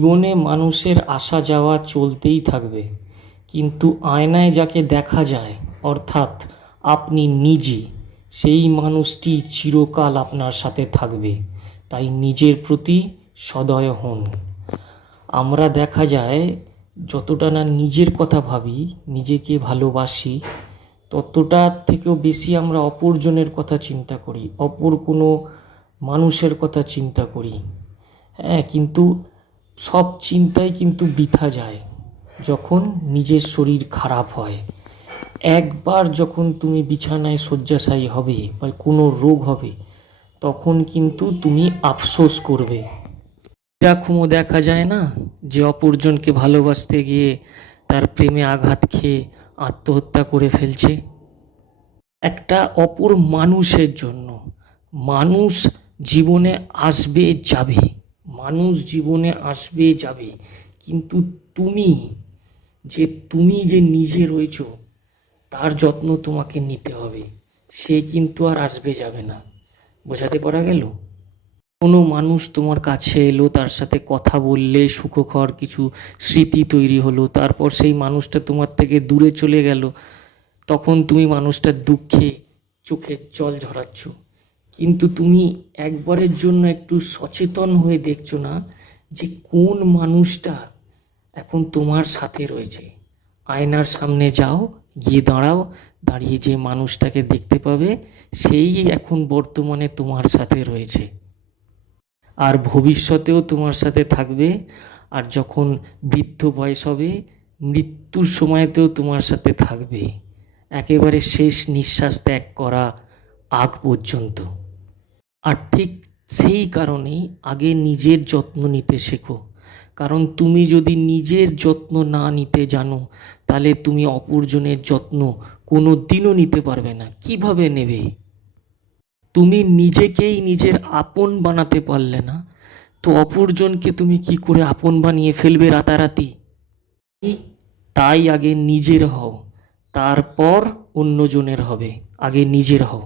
জীবনে মানুষের আসা যাওয়া চলতেই থাকবে, কিন্তু আয়নায় যাকে দেখা যায় অর্থাৎ আপনি নিজে, সেই মানুষটি চিরকাল আপনার সাথে থাকবে। তাই নিজের প্রতি সদয় হন। আমরা দেখা যায় যতটা না নিজের কথা ভাবি, নিজেকে ভালোবাসি, ততটা থেকেও বেশি আমরা অপরজনের কথা চিন্তা করি, অপর কোনো মানুষের কথা চিন্তা করি। হ্যাঁ, কিন্তু সব চিন্তাই কিন্তু বৃথা যায় যখন নিজের শরীর খারাপ হয়। একবার যখন তুমি বিছানায় শয্যাশায়ী হবে বা কোনো রোগ হবে, তখন কিন্তু তুমি আফসোস করবে। এরকমও দেখা যায় না যে অপরজনকে ভালোবাসতে গিয়ে তার প্রেমে আঘাত খেয়ে আত্মহত্যা করে ফেলছে একটা অপর মানুষের জন্য। মানুষ জীবনে আসবে যাবে, মানুষ জীবনে আসবে যাবে, কিন্তু তুমি যে নিজে রয়েছো তার যত্ন তোমাকে নিতে হবে। সে কিন্তু আর আসবে যাবে না। বোঝাতে পারা গেল? কোনো মানুষ তোমার কাছে এলো, তার সাথে কথা বললে সুখকর কিছু স্মৃতি তৈরি হলো, তারপর সেই মানুষটা তোমার থেকে দূরে চলে গেল, তখন তুমি মানুষটার দুঃখে চোখের জল ঝরাচ্ছ, কিন্তু তুমি একবারের জন্য একটু সচেতন হয়ে দেখছো না যে কোন মানুষটা এখন তোমার সাথে রয়েছে। আয়নার সামনে যাও, গিয়ে দাঁড়াও, দাঁড়িয়ে যে মানুষটাকে দেখতে পাবে সেই এখন বর্তমানে তোমার সাথে রয়েছে, আর ভবিষ্যতেও তোমার সাথে থাকবে। আর যখন বৃদ্ধ বয়স হবে, মৃত্যুর সময়তেও তোমার সাথে থাকবে, একেবারে শেষ নিঃশ্বাস ত্যাগ করা আগ পর্যন্ত। আর ঠিক সেই কারণেই আগে নিজের যত্ন নিতে শেখো, কারণ তুমি যদি নিজের যত্ন না নিতে জানো, তাহলে তুমি অপরজনের যত্ন কোনো দিনও নিতে পারবে না। কিভাবে নেবে? তুমি নিজেকেই নিজের আপন বানাতে পারলে না, তো অপরজনকে তুমি কি করে আপন বানিয়ে ফেলবে রাতারাতি? তাই আগে নিজের হও, তারপর অন্যজনের হবে। আগে নিজের হও।